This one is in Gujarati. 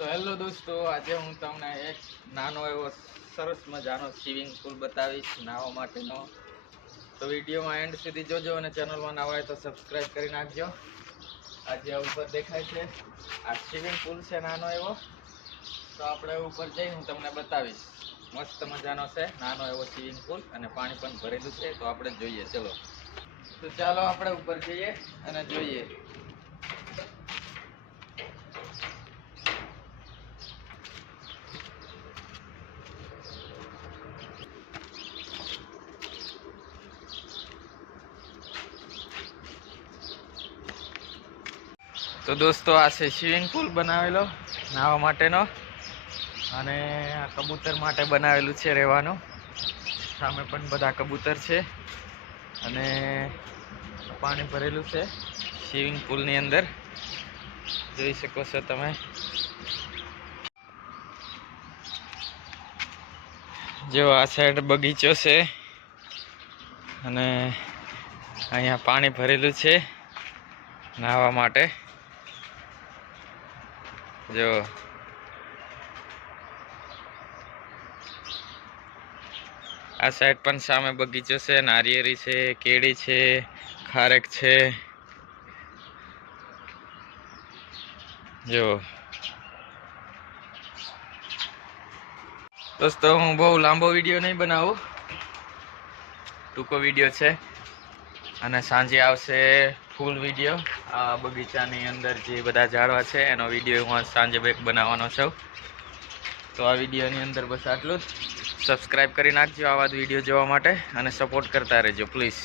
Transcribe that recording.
તો હેલો દોસ્તો, આજે હું તમને એક નાનો એવો સરસ મજાનો સ્વિમિંગ પુલ બતાવીશ નાહવા માટેનો. તો વિડીયોમાં એન્ડ સુધી જોજો અને ચેનલમાં ના હોય તો સબસ્ક્રાઈબ કરી નાખજો. આજે ઉપર દેખાય છે. આ સ્વિમિંગ પુલ છે નાનો એવો. તો આપણે ઉપર જઈ હું તમને બતાવીશ. મસ્ત મજાનો છે, નાનો એવો સ્વિમિંગ પુલ અને પાણી પણ ભરેલું છે. તો આપણે જોઈએ, ચલો. તો ચાલો આપણે ઉપર જઈએ અને જોઈએ. તો દોસ્તો, આ છે સ્વિમિંગ પુલ બનાવેલો નાહવા માટેનો. અને આ કબૂતર માટે બનાવેલું છે રહેવાનું. સામે પણ બધા કબૂતર છે. અને પાણી ભરેલું છે સ્વિમિંગ પુલની અંદર. જોઈ શકો છો તમે. જો, આ સાઈડ બગીચો છે. અને અહીંયા પાણી ભરેલું છે નાહવા માટે. જો. આ સાઈડ પણ સામે બગીચો છે, નારિયેરી છે, કેળી છે, ખારેક છે. જો. દોસ્તો, હું બહુ લાંબો વીડિયો નહીં બનાવું. ટૂંકો વીડિયો છે. અને સાંજે આવશે ફૂલ વીડિયો આ બગીચાની અંદર જે બધા ઝાડવા છે, એનો વીડિયો હું સાંજે બેક બનાવવાનો છું. તો આ વિડીયોની અંદર બસ આટલું જ. સબસ્ક્રાઈબ કરી નાખજો આવા જ વીડિયો જોવા માટે અને સપોર્ટ કરતા રહેજો પ્લીઝ